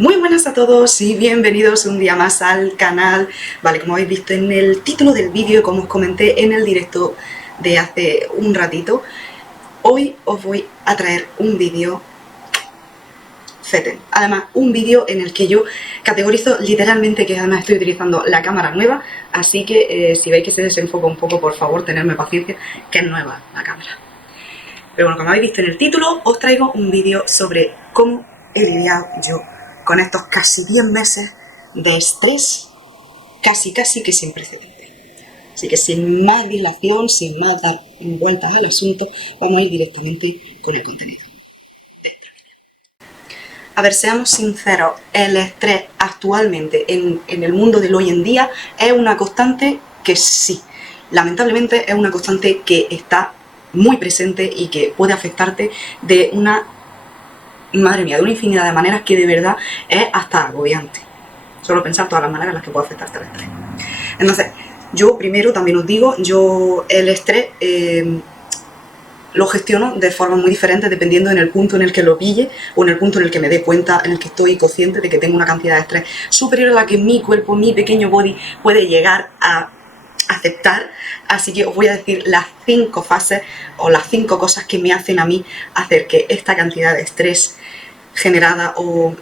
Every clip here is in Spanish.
Muy buenas a todos y bienvenidos un día más al canal. Vale, como habéis visto en el título del vídeo y como os comenté en el directo de hace un ratito, hoy os voy a traer un vídeo feten. Además, un vídeo en el que yo categorizo literalmente que además estoy utilizando la cámara nueva, así que si veis que se desenfoca un poco, por favor, tenedme paciencia, que es nueva la cámara. Pero bueno, como habéis visto en el título, os traigo un vídeo sobre cómo he lidiado yo con estos casi 10 meses de estrés, casi que sin precedente. Así que sin más dilación, sin más dar vueltas al asunto, vamos a ir directamente con el contenido. A ver, seamos sinceros, el estrés actualmente en el mundo del hoy en día es una constante que sí, lamentablemente es una constante que está muy presente y que puede afectarte de una, madre mía, de una infinidad de maneras que de verdad es hasta agobiante. Solo pensar todas las maneras en las que puede afectarte el estrés. Entonces, yo primero también os digo, yo el estrés lo gestiono de forma muy diferente dependiendo en el punto en el que lo pille o en el punto en el que me dé cuenta, en el que estoy consciente de que tengo una cantidad de estrés superior a la que mi cuerpo, mi pequeño body puede llegar a aceptar. Así que os voy a decir las 5 fases o las 5 cosas que me hacen a mí hacer que esta cantidad de estrés generada o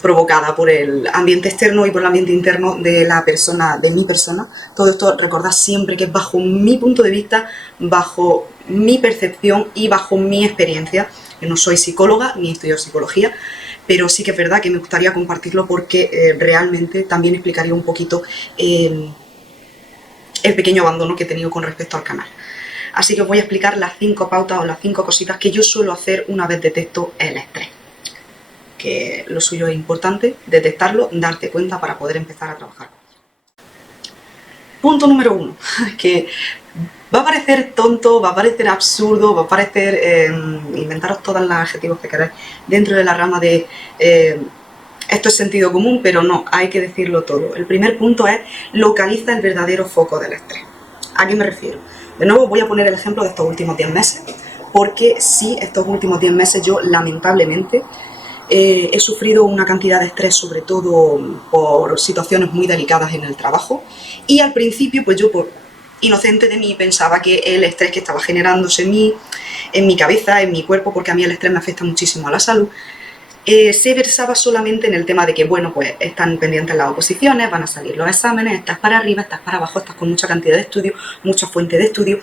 provocada por el ambiente externo y por el ambiente interno de la persona, de mi persona, todo esto recordad siempre que es bajo mi punto de vista, bajo mi percepción y bajo mi experiencia. Yo no soy psicóloga ni estudio psicología, pero sí que es verdad que me gustaría compartirlo porque realmente también explicaría un poquito el pequeño abandono que he tenido con respecto al canal. Así que os voy a explicar las 5 pautas o las 5 cositas que yo suelo hacer una vez detecto el estrés. Que lo suyo es importante, detectarlo, darte cuenta para poder empezar a trabajar con ello. Punto número 1, que va a parecer tonto, va a parecer absurdo, va a parecer inventaros todos los adjetivos que queráis dentro de la rama de esto es sentido común, pero no, hay que decirlo todo. El primer punto es localiza el verdadero foco del estrés. ¿A qué me refiero? De nuevo voy a poner el ejemplo de estos últimos 10 meses, porque sí, estos últimos 10 meses yo lamentablemente he sufrido una cantidad de estrés, sobre todo por situaciones muy delicadas en el trabajo, y al principio pues yo por inocente de mí pensaba que el estrés que estaba generándose en mi cabeza, en mi cuerpo, porque a mí el estrés me afecta muchísimo a la salud, se versaba solamente en el tema de que, bueno, pues están pendientes las oposiciones, van a salir los exámenes, estás para arriba, estás para abajo, estás con mucha cantidad de estudio, muchas fuentes de estudio.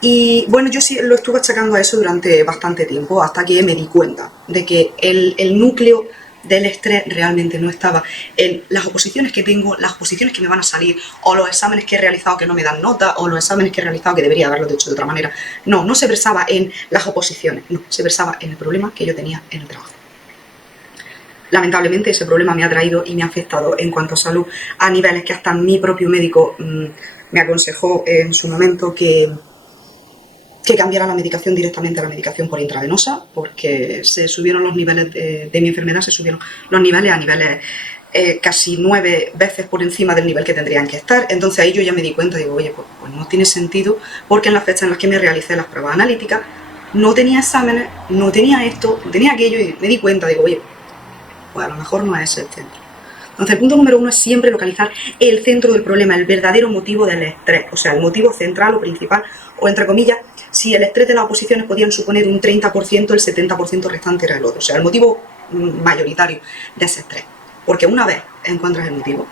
Y bueno, yo sí lo estuve achacando a eso durante bastante tiempo, hasta que me di cuenta de que el núcleo del estrés realmente no estaba en las oposiciones que tengo, las oposiciones que me van a salir, o los exámenes que he realizado que no me dan nota, o los exámenes que he realizado que debería haberlos hecho de otra manera. No, no se versaba en las oposiciones, no, se versaba en el problema que yo tenía en el trabajo. Lamentablemente ese problema me ha traído y me ha afectado en cuanto a salud a niveles que hasta mi propio médico me aconsejó en su momento que cambiara la medicación directamente a la medicación por intravenosa, porque se subieron los niveles de mi enfermedad, se subieron los niveles a niveles casi 9 veces por encima del nivel que tendrían que estar. Entonces ahí yo ya me di cuenta, digo, oye, pues no tiene sentido, porque en las fechas en las que me realicé las pruebas analíticas no tenía exámenes, no tenía esto, no tenía aquello, y me di cuenta, digo, oye, pues a lo mejor no es el centro. Entonces el punto número 1 es siempre localizar el centro del problema, el verdadero motivo del estrés, o sea, el motivo central o principal, o entre comillas, si el estrés de las oposiciones podían suponer un 30%, el 70% restante era el otro, o sea, el motivo mayoritario de ese estrés. Porque una vez encuentras el motivo,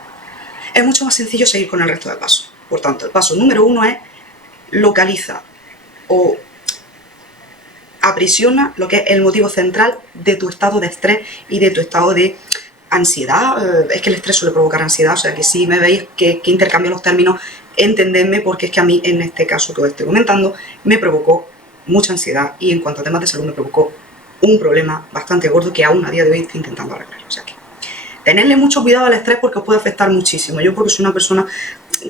es mucho más sencillo seguir con el resto de pasos. Por tanto, el paso número 1 es localiza o aprisiona lo que es el motivo central de tu estado de estrés y de tu estado de ansiedad. Es que el estrés suele provocar ansiedad, o sea que si me veis que intercambio los términos, entendedme, porque es que a mí en este caso que os estoy comentando me provocó mucha ansiedad y en cuanto a temas de salud me provocó un problema bastante gordo que aún a día de hoy estoy intentando arreglar. O sea que tenerle mucho cuidado al estrés porque os puede afectar muchísimo. Yo porque soy una persona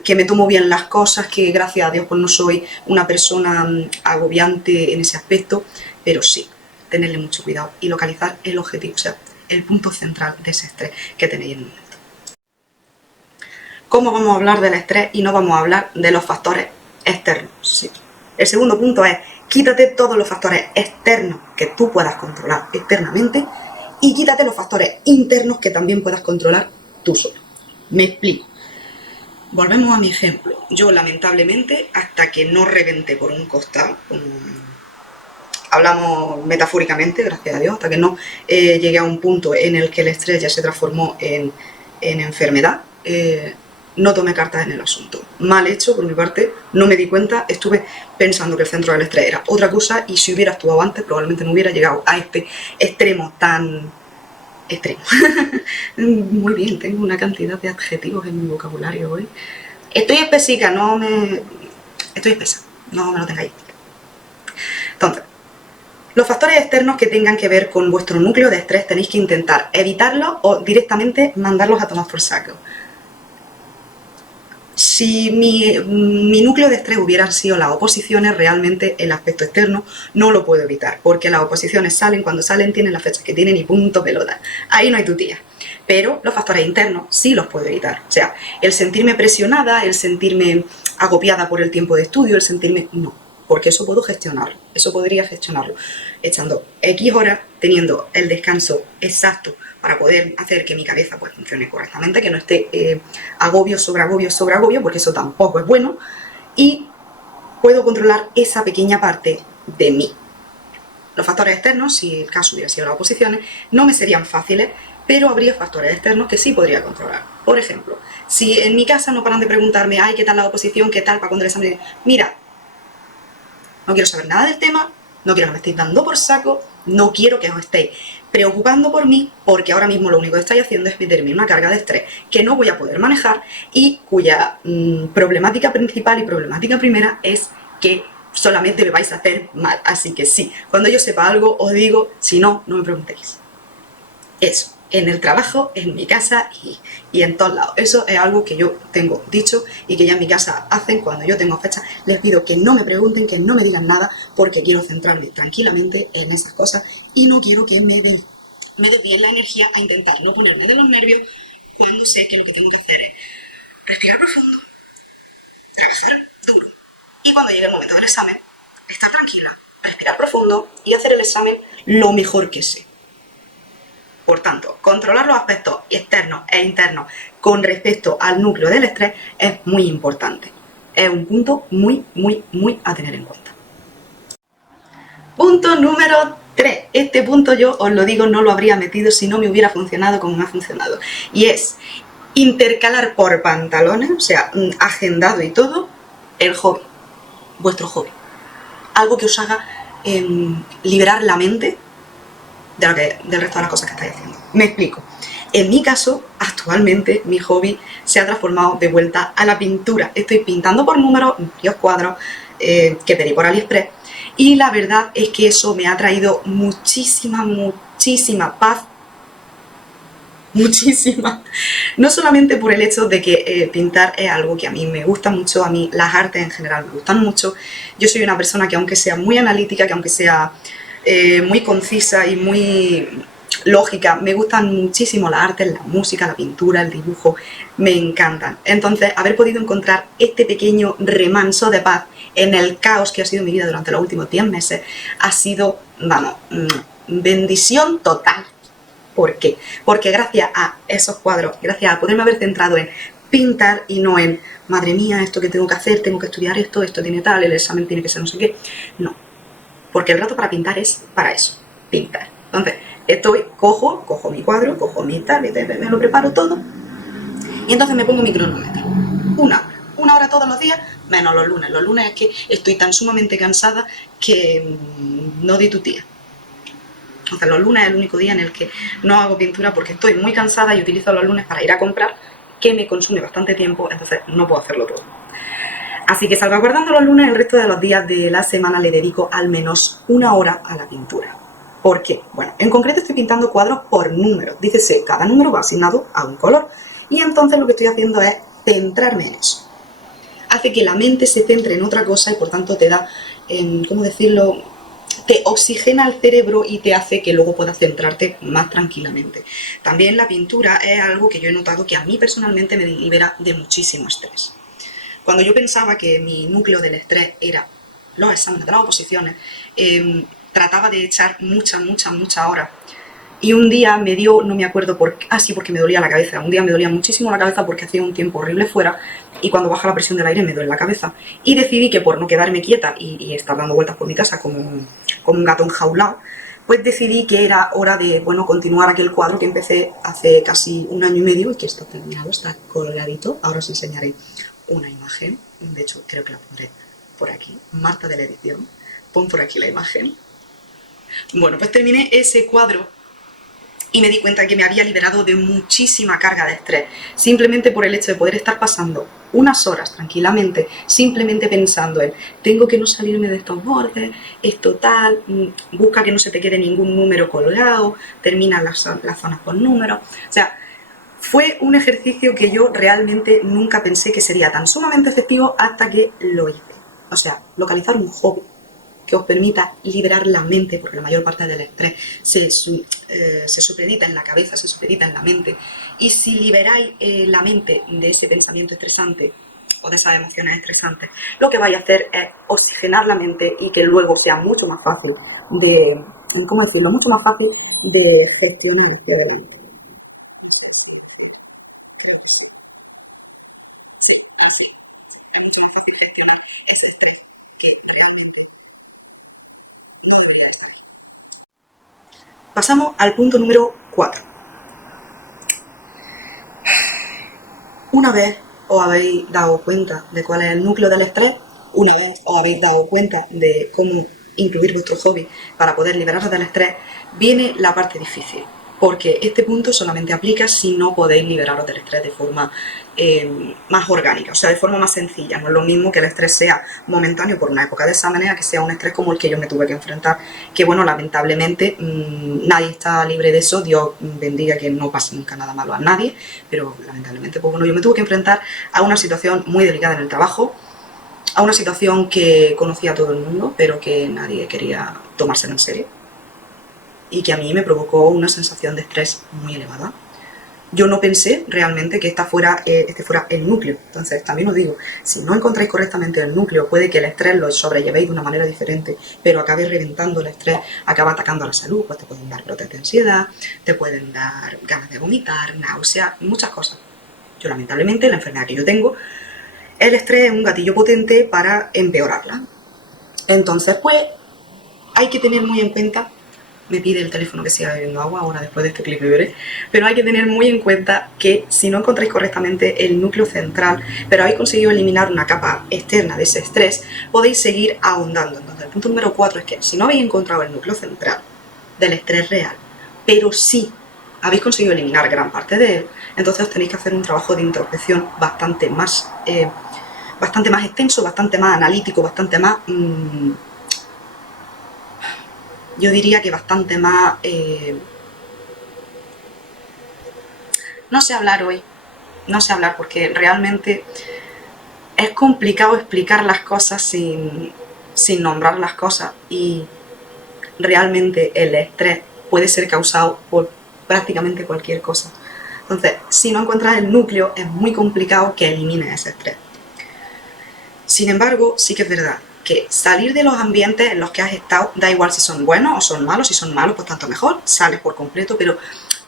que me tomo bien las cosas, que gracias a Dios pues no soy una persona agobiante en ese aspecto, pero sí, tenerle mucho cuidado y localizar el objetivo, o sea, el punto central de ese estrés que tenéis en el momento. ¿Cómo vamos a hablar del estrés y no vamos a hablar de los factores externos? Sí. El segundo punto es, quítate todos los factores externos que tú puedas controlar externamente y quítate los factores internos que también puedas controlar tú solo. Me explico. Volvemos a mi ejemplo. Yo, lamentablemente, hasta que no reventé por un costal, hablamos metafóricamente, gracias a Dios, hasta que no llegué a un punto en el que el estrés ya se transformó en enfermedad, no tomé cartas en el asunto. Mal hecho por mi parte, no me di cuenta, estuve pensando que el centro del estrés era otra cosa y si hubiera actuado antes probablemente no hubiera llegado a este extremo tan extremo. Muy bien, tengo una cantidad de adjetivos en mi vocabulario hoy. Estoy espesica, estoy espesa, no me lo tengáis. Entonces, los factores externos que tengan que ver con vuestro núcleo de estrés tenéis que intentar evitarlos o directamente mandarlos a tomar por saco. Si mi núcleo de estrés hubieran sido las oposiciones, realmente el aspecto externo no lo puedo evitar, porque las oposiciones salen, cuando salen tienen las fechas que tienen y punto pelota. Ahí no hay tutía. Pero los factores internos sí los puedo evitar. O sea, el sentirme presionada, el sentirme agobiada por el tiempo de estudio, el sentirme... no, porque eso puedo gestionarlo, eso podría gestionarlo echando X horas, teniendo el descanso exacto para poder hacer que mi cabeza pues funcione correctamente, que no esté agobio sobre agobio sobre agobio, porque eso tampoco es bueno, y puedo controlar esa pequeña parte de mí. Los factores externos, si el caso hubiera sido las oposiciones, no me serían fáciles, pero habría factores externos que sí podría controlar. Por ejemplo, si en mi casa no paran de preguntarme, ay, ¿qué tal la oposición? ¿Qué tal para cuando el examen? Mira, no quiero saber nada del tema, no quiero que me estéis dando por saco, no quiero que os estéis preocupando por mí, porque ahora mismo lo único que estáis haciendo es meterme una carga de estrés que no voy a poder manejar y cuya problemática principal y problemática primera es que solamente me vais a hacer mal. Así que sí, cuando yo sepa algo os digo, si no, no me preguntéis. Eso. En el trabajo, en mi casa y en todos lados. Eso es algo que yo tengo dicho y que ya en mi casa hacen cuando yo tengo fecha. Les pido que no me pregunten, que no me digan nada, porque quiero centrarme tranquilamente en esas cosas y no quiero que me desvíen la energía a intentar no ponerme de los nervios cuando sé que lo que tengo que hacer es respirar profundo, trabajar duro y cuando llegue el momento del examen, estar tranquila, respirar profundo y hacer el examen lo mejor que sé. Por tanto, controlar los aspectos externos e internos con respecto al núcleo del estrés es muy importante. Es un punto muy a tener en cuenta. Punto número 3. Este punto yo os lo digo, no lo habría metido si no me hubiera funcionado como me ha funcionado. Y es intercalar por pantalones, o sea, agendado y todo, el hobby, vuestro hobby. Algo que os haga liberar la mente del resto de las cosas que estáis haciendo. Me explico. En mi caso, actualmente, mi hobby se ha transformado de vuelta a la pintura. Estoy pintando por números, varios cuadros que pedí por AliExpress, y la verdad es que eso me ha traído muchísima paz. Muchísima. No solamente por el hecho de que pintar es algo que a mí me gusta mucho, a mí las artes en general me gustan mucho. Yo soy una persona que aunque sea muy analítica, que aunque sea muy concisa y muy lógica, me gustan muchísimo las artes, la música, la pintura, el dibujo, me encantan. Entonces, haber podido encontrar este pequeño remanso de paz en el caos que ha sido mi vida durante los últimos 10 meses ha sido, vamos, bendición total. ¿Por qué? Porque gracias a esos cuadros, gracias a poderme haber centrado en pintar y no en, madre mía, esto que tengo que hacer, tengo que estudiar esto tiene tal, el examen tiene que ser no sé qué, no. Porque el rato para pintar es para eso, pintar. Entonces, cojo mi cuadro, cojo mi tal, me lo preparo todo y entonces me pongo mi cronómetro. Una hora todos los días, menos los lunes. Los lunes es que estoy tan sumamente cansada que no di tu tía. Entonces los lunes es el único día en el que no hago pintura porque estoy muy cansada y utilizo los lunes para ir a comprar, que me consume bastante tiempo, entonces no puedo hacerlo todo. Así que salvaguardando los lunes, el resto de los días de la semana le dedico al menos una hora a la pintura. ¿Por qué? Bueno, en concreto estoy pintando cuadros por números. Dícese, cada número va asignado a un color. Y entonces lo que estoy haciendo es centrarme en eso. Hace que la mente se centre en otra cosa y por tanto te da, ¿cómo decirlo?, te oxigena el cerebro y te hace que luego puedas centrarte más tranquilamente. También la pintura es algo que yo he notado que a mí personalmente me libera de muchísimo estrés. Cuando yo pensaba que mi núcleo del estrés era los exámenes de las oposiciones, trataba de echar muchas horas Y un día me dio, no me acuerdo por qué, sí, porque me dolía la cabeza. Un día me dolía muchísimo la cabeza porque hacía un tiempo horrible fuera y cuando baja la presión del aire me duele la cabeza. Y decidí que por no quedarme quieta y estar dando vueltas por mi casa como un gato enjaulado, pues decidí que era hora de, bueno, continuar aquel cuadro que empecé hace casi un año y medio y que está terminado, está colgadito. Ahora os enseñaré una imagen, de hecho creo que la pondré por aquí. Marta de la edición, pon por aquí la imagen. Bueno, pues terminé ese cuadro y me di cuenta que me había liberado de muchísima carga de estrés, simplemente por el hecho de poder estar pasando unas horas tranquilamente, simplemente pensando en tengo que no salirme de estos bordes, esto tal, busca que no se te quede ningún número colgado, termina las zonas por números. O sea, fue un ejercicio que yo realmente nunca pensé que sería tan sumamente efectivo hasta que lo hice. O sea, localizar un hobby que os permita liberar la mente, porque la mayor parte del estrés se supedita en la cabeza, se supedita en la mente, y si liberáis la mente de ese pensamiento estresante o de esas emociones estresantes, lo que vais a hacer es oxigenar la mente y que luego sea mucho más fácil de, ¿cómo decirlo?, mucho más fácil de gestionar el estrés de la mente. Pasamos al punto número 4. Una vez os habéis dado cuenta de cuál es el núcleo del estrés, una vez os habéis dado cuenta de cómo incluir vuestro hobby para poder liberaros del estrés, viene la parte difícil, porque este punto solamente aplica si no podéis liberaros del estrés de forma más orgánica, o sea, de forma más sencilla. No es lo mismo que el estrés sea momentáneo por una época de exámenes a que sea un estrés como el que yo me tuve que enfrentar, que bueno, lamentablemente nadie está libre de eso. Dios bendiga que no pase nunca nada malo a nadie, pero lamentablemente pues bueno, yo me tuve que enfrentar a una situación muy delicada en el trabajo, a una situación que conocía a todo el mundo, pero que nadie quería tomársela en serio y que a mí me provocó una sensación de estrés muy elevada. Yo no pensé realmente que este fuera el núcleo. Entonces, también os digo, si no encontráis correctamente el núcleo, puede que el estrés lo sobrellevéis de una manera diferente, pero acabéis reventando el estrés, acaba atacando a la salud, pues te pueden dar brotes de ansiedad, te pueden dar ganas de vomitar, náuseas, muchas cosas. Yo, lamentablemente, la enfermedad que yo tengo, el estrés es un gatillo potente para empeorarla. Entonces, pues, hay que tener muy en cuenta, me pide el teléfono que siga bebiendo agua ahora después de este clip beberé, pero hay que tener muy en cuenta que si no encontráis correctamente el núcleo central, pero habéis conseguido eliminar una capa externa de ese estrés, podéis seguir ahondando. Entonces el punto número 4 es que si no habéis encontrado el núcleo central del estrés real, pero sí habéis conseguido eliminar gran parte de él, entonces os tenéis que hacer un trabajo de introspección bastante más extenso, bastante más analítico, bastante más yo diría que bastante más... no sé hablar hoy, no sé hablar porque realmente es complicado explicar las cosas sin nombrar las cosas, y realmente el estrés puede ser causado por prácticamente cualquier cosa. Entonces, si no encuentras el núcleo, es muy complicado que elimines ese estrés. Sin embargo, sí que es verdad que salir de los ambientes en los que has estado, da igual si son buenos o son malos, si son malos pues tanto mejor, sales por completo, pero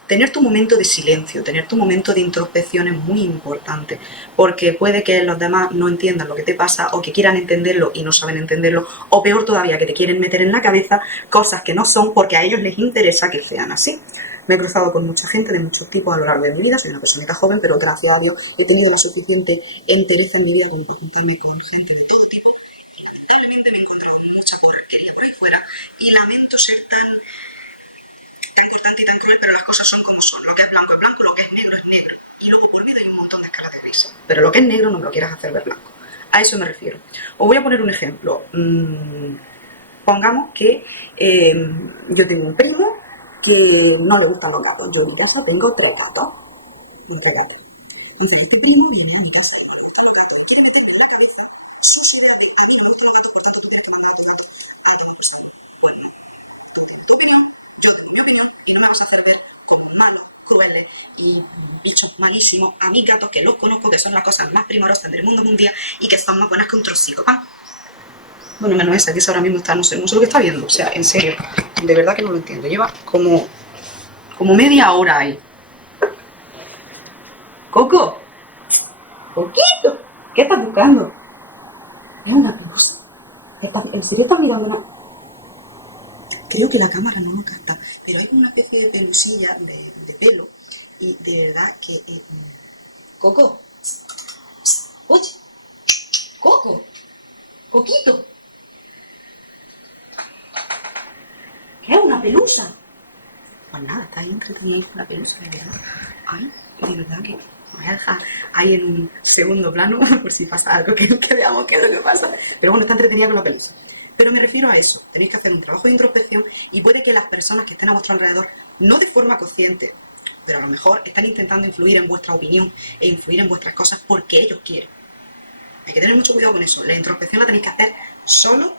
tener tu momento de silencio, tener tu momento de introspección es muy importante, porque puede que los demás no entiendan lo que te pasa o que quieran entenderlo y no saben entenderlo, o peor todavía, que te quieren meter en la cabeza cosas que no son porque a ellos les interesa que sean así. Me he cruzado con mucha gente de muchos tipos a lo largo de mi vida, soy una personita joven, pero gracias a Dios he tenido la suficiente entereza en mi vida como para juntarme con gente de todo tipo. Lamentablemente me he encontrado mucha porquería por ahí fuera y lamento ser tan cortante y tan cruel, pero las cosas son como son. Lo que es blanco, lo que es negro, es negro. Y luego por vida hay un montón de escalas de grises. Pero lo que es negro no me lo quieras hacer ver blanco. A eso me refiero. Os voy a poner un ejemplo. Pongamos que yo tengo un primo que no le gustan los gatos. Yo en mi casa tengo 3 gatos. Entonces este primo viene a mi casa y le gustan los gatos y quiere meterme en la cabeza. Sí, a mí no me gustan los gatos, por tanto tú tienes que mandar a tu gato a tomar por saco. Pues no. Tú tienes tu opinión, yo tengo mi opinión y no me vas a hacer ver como malos, crueles y bichos malísimos a mis gatos, que los conozco, que son las cosas más primorosas del mundo mundial y que son más buenas que un trocico pan. Bueno, menos esa, que esa ahora mismo está, no sé lo que está viendo, o sea, en serio, de verdad que no lo entiendo. Lleva como como media hora ahí. Coco, Coquito, ¿qué estás buscando? Es una pelusa. ¿En serio estás mirando una...? Creo que la cámara no lo capta, pero hay una especie de pelusilla de pelo y de verdad que... Coco, oye, Coco, Coquito, ¿qué es una pelusa? Pues nada, está ahí entretenido con la pelusa, de verdad. Ay, de verdad que me voy a dejar ahí en un segundo plano por si pasa algo que veamos qué es lo que pasa. Pero bueno, está entretenida con la pelusa. Pero me refiero a eso, tenéis que hacer un trabajo de introspección y puede que las personas que estén a vuestro alrededor, no de forma consciente, pero a lo mejor están intentando influir en vuestra opinión e influir en vuestras cosas porque ellos quieren. Hay que tener mucho cuidado con eso. La introspección la tenéis que hacer solo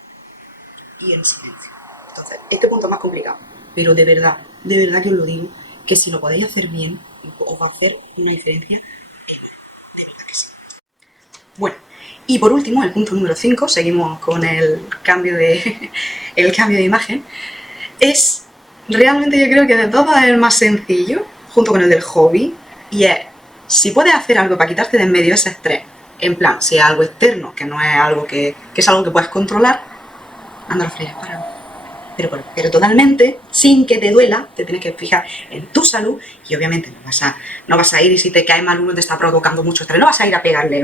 y en silencio. Entonces, este punto es más complicado. Pero de verdad que os lo digo, que si lo podéis hacer bien, os va a hacer una diferencia. De verdad que sí. Bueno, y por último, el punto número 5, seguimos con el cambio de imagen, es realmente, yo creo que de todos es el más sencillo, junto con el del hobby, y es, si puedes hacer algo para quitarte de en medio ese estrés, en plan, sea algo externo, que no es algo que es algo que puedes controlar, anda a los freír, para. Pero totalmente, sin que te duela, te tienes que fijar en tu salud y obviamente no vas a ir y si te cae mal uno te está provocando mucho estrés, no vas a ir a pegarle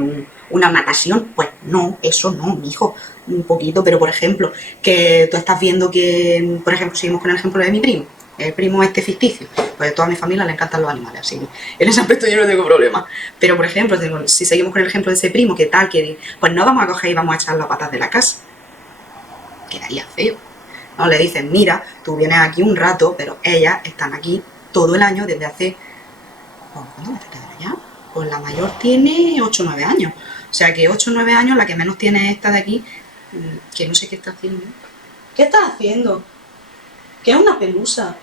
una natación, pues no, eso no, mijo, un poquito, pero por ejemplo, que tú estás viendo que, por ejemplo, seguimos con el ejemplo de mi primo, el primo este ficticio, pues a toda mi familia le encantan los animales, así que en ese aspecto yo no tengo problema, pero por ejemplo, si seguimos con el ejemplo de ese primo, que tal, que pues no vamos a coger y vamos a echar las patas de la casa, quedaría feo. No, le dicen, mira, tú vienes aquí un rato, pero ellas están aquí todo el año desde hace... ¿Cuándo me está ya? Pues la mayor tiene 8 o 9 años. O sea que 8 o 9 años, la que menos tiene es esta de aquí, que no sé qué está haciendo. ¿Qué estás haciendo? ¿Qué es una pelusa?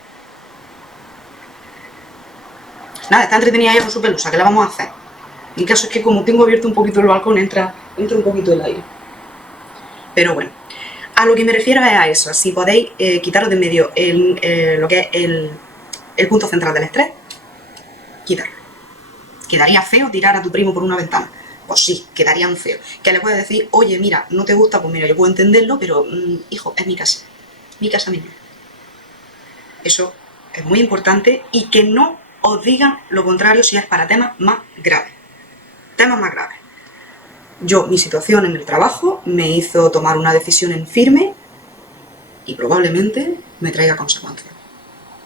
Nada, está entretenida ella con su pelusa, ¿qué le vamos a hacer? Mi caso es que como tengo abierto un poquito el balcón, entra un poquito el aire. Pero bueno. A lo que me refiero es a eso, si podéis quitaros de en medio lo que es el punto central del estrés, quitarlo. ¿Quedaría feo tirar a tu primo por una ventana? Pues sí, quedaría muy feo. Que le puedes decir, oye, mira, no te gusta, pues mira, yo puedo entenderlo, pero, hijo, es mi casa misma. Eso es muy importante y que no os digan lo contrario si es para temas más graves. Temas más graves. Yo, mi situación en el trabajo me hizo tomar una decisión en firme y probablemente me traiga consecuencias.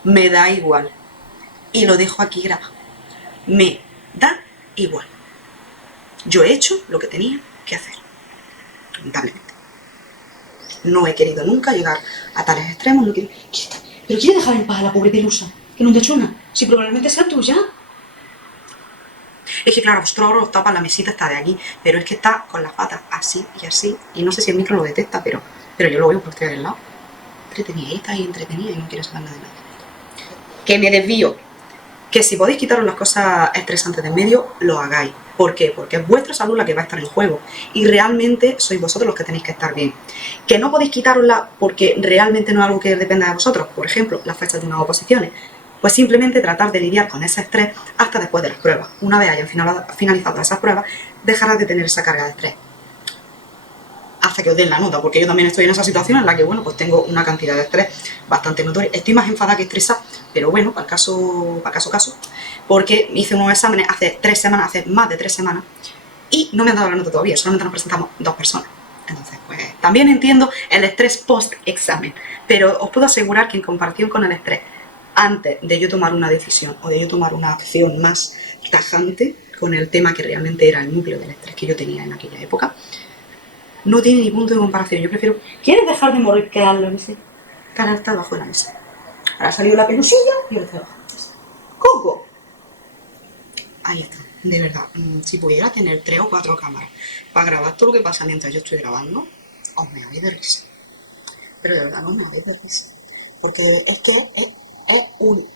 Me da igual. Y lo dejo aquí grabado. Me da igual. Yo he hecho lo que tenía que hacer. Lamentablemente. No he querido nunca llegar a tales extremos. No quiero... Pero quiere dejar en paz a la pobre pelusa, que no te chuna. Si probablemente sea tuya. Es que claro, vosotros os tapan la mesita esta de aquí, pero es que está con las patas así y así, y no sé si el micro lo detecta, pero yo lo veo por estoy al lado. Entretenida y entretenida y no quiero saber nada de nada. Que me desvío. Que si podéis quitaros las cosas estresantes de en medio, lo hagáis. ¿Por qué? Porque es vuestra salud la que va a estar en juego y realmente sois vosotros los que tenéis que estar bien. Que no podéis quitarosla porque realmente no es algo que dependa de vosotros, por ejemplo, las fechas de unas oposiciones. Pues simplemente tratar de lidiar con ese estrés hasta después de las pruebas. Una vez hayan finalizado esas pruebas, dejarás de tener esa carga de estrés. Hasta que os den la nota, porque yo también estoy en esa situación en la que, bueno, pues tengo una cantidad de estrés bastante notoria. Estoy más enfadada que estresada, pero bueno, para caso, porque hice unos exámenes hace más de 3 semanas, y no me han dado la nota todavía, solamente nos presentamos 2 personas. Entonces, pues, también entiendo el estrés post-examen, pero os puedo asegurar que en comparación con el estrés antes de yo tomar una decisión o de yo tomar una acción más tajante con el tema que realmente era el núcleo del estrés que yo tenía en aquella época, no tiene ni punto de comparación. Yo prefiero... ¿Quieres dejar de morir que algo? Dice, que ahora está debajo de la mesa. Ahora ha salido la pelusilla y ahora está debajo de la mesa. ¡Coco! Ahí está. De verdad, si pudiera tener 3 o 4 cámaras para grabar todo lo que pasa mientras yo estoy grabando, os me habéis de risa. Pero de verdad no me habéis de risa. Porque es que es un...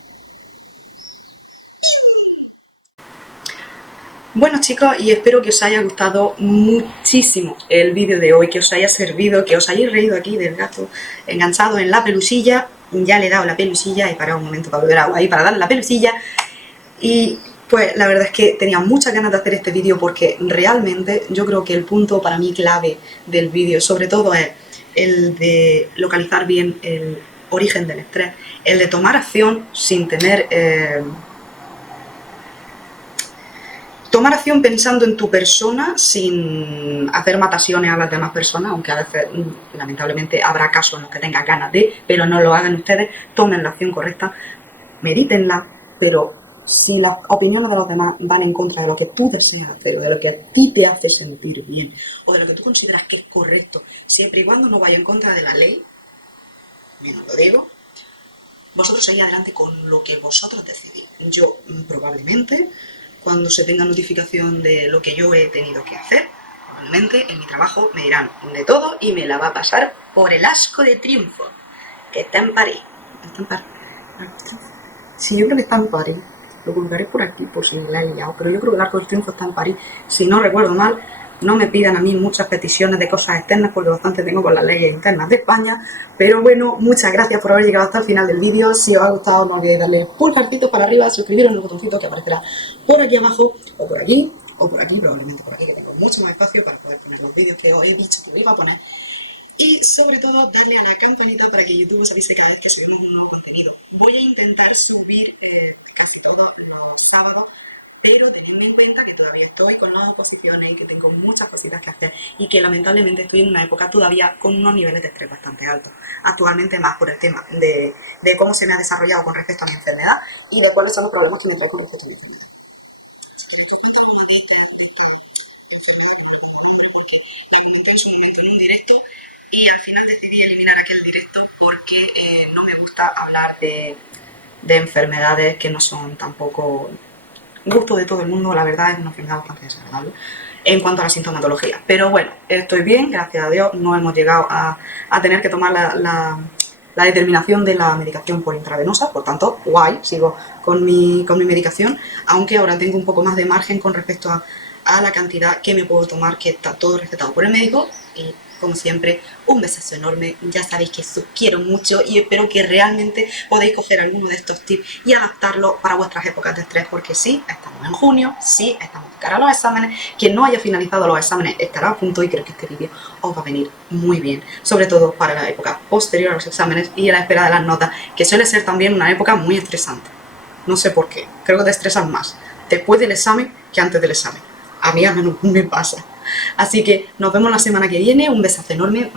Bueno chicos, y espero que os haya gustado muchísimo el vídeo de hoy, que os haya servido, que os hayáis reído aquí del gato enganchado en la pelusilla. ya le he dado la pelusilla, he parado un momento para beber agua ahí para darle la pelusilla, y pues la verdad es que tenía muchas ganas de hacer este vídeo porque realmente yo creo que el punto para mí clave del vídeo sobre todo es el de localizar bien el origen del estrés, el de tomar acción sin tener... tomar acción pensando en tu persona sin hacer mataciones a las demás personas, aunque a veces lamentablemente habrá casos en los que tengas ganas de, pero no lo hagan ustedes, tomen la acción correcta, medítenla, pero si las opiniones de los demás van en contra de lo que tú deseas hacer o de lo que a ti te hace sentir bien o de lo que tú consideras que es correcto, siempre y cuando no vaya en contra de la ley, menos lo digo, vosotros seguid adelante con lo que vosotros decidís. Yo probablemente, cuando se tenga notificación de lo que yo he tenido que hacer, probablemente en mi trabajo me dirán de todo y me la va a pasar por el Arco de Triunfo, que está en París. ¿Está en París? Sí, yo creo que está en París. Lo colgaré por aquí por si me la he liado, pero yo creo que el Arco del Triunfo está en París. Si no recuerdo mal, no me pidan a mí muchas peticiones de cosas externas porque bastante tengo con las leyes internas de España. Pero bueno, muchas gracias por haber llegado hasta el final del vídeo. Si os ha gustado, no olvidéis darle pulgarcitos para arriba, suscribiros en el botoncito que aparecerá por aquí abajo, o por aquí, probablemente por aquí, que tengo mucho más espacio para poder poner los vídeos que os he dicho que os iba a poner. Y sobre todo darle a la campanita para que YouTube os avise cada vez que subimos un nuevo contenido. Voy a intentar subir casi todos los sábados, pero tenedme en cuenta que todavía estoy con las oposiciones y que tengo muchas cositas que hacer y que lamentablemente estoy en una época todavía con unos niveles de estrés bastante altos. Actualmente más por el tema de cómo se me ha desarrollado con respecto a mi enfermedad y de cuáles son los problemas que me trae con respecto a mi enfermedad. Porque la comenté en su momento en un directo y al final decidí eliminar aquel directo porque no me gusta hablar de enfermedades que no son tampoco gusto de todo el mundo. La verdad es una enfermedad bastante desagradable en cuanto a la sintomatología, pero bueno, estoy bien, gracias a Dios. No hemos llegado a tener que tomar la determinación de la medicación por intravenosa, por tanto, guay, sigo con mi medicación, aunque ahora tengo un poco más de margen con respecto a la cantidad que me puedo tomar, que está todo recetado por el médico. Y como siempre, un besazo enorme. Ya sabéis que os quiero mucho y espero que realmente podáis coger alguno de estos tips y adaptarlo para vuestras épocas de estrés, porque sí, estamos en junio, sí, estamos de cara a los exámenes. Quien no haya finalizado los exámenes estará a punto y creo que este vídeo os va a venir muy bien, sobre todo para la época posterior a los exámenes y a la espera de las notas, que suele ser también una época muy estresante. No sé por qué, creo que te estresas más después del examen que antes del examen. A mí al menos me pasa. Así que nos vemos la semana que viene. Un besazo enorme.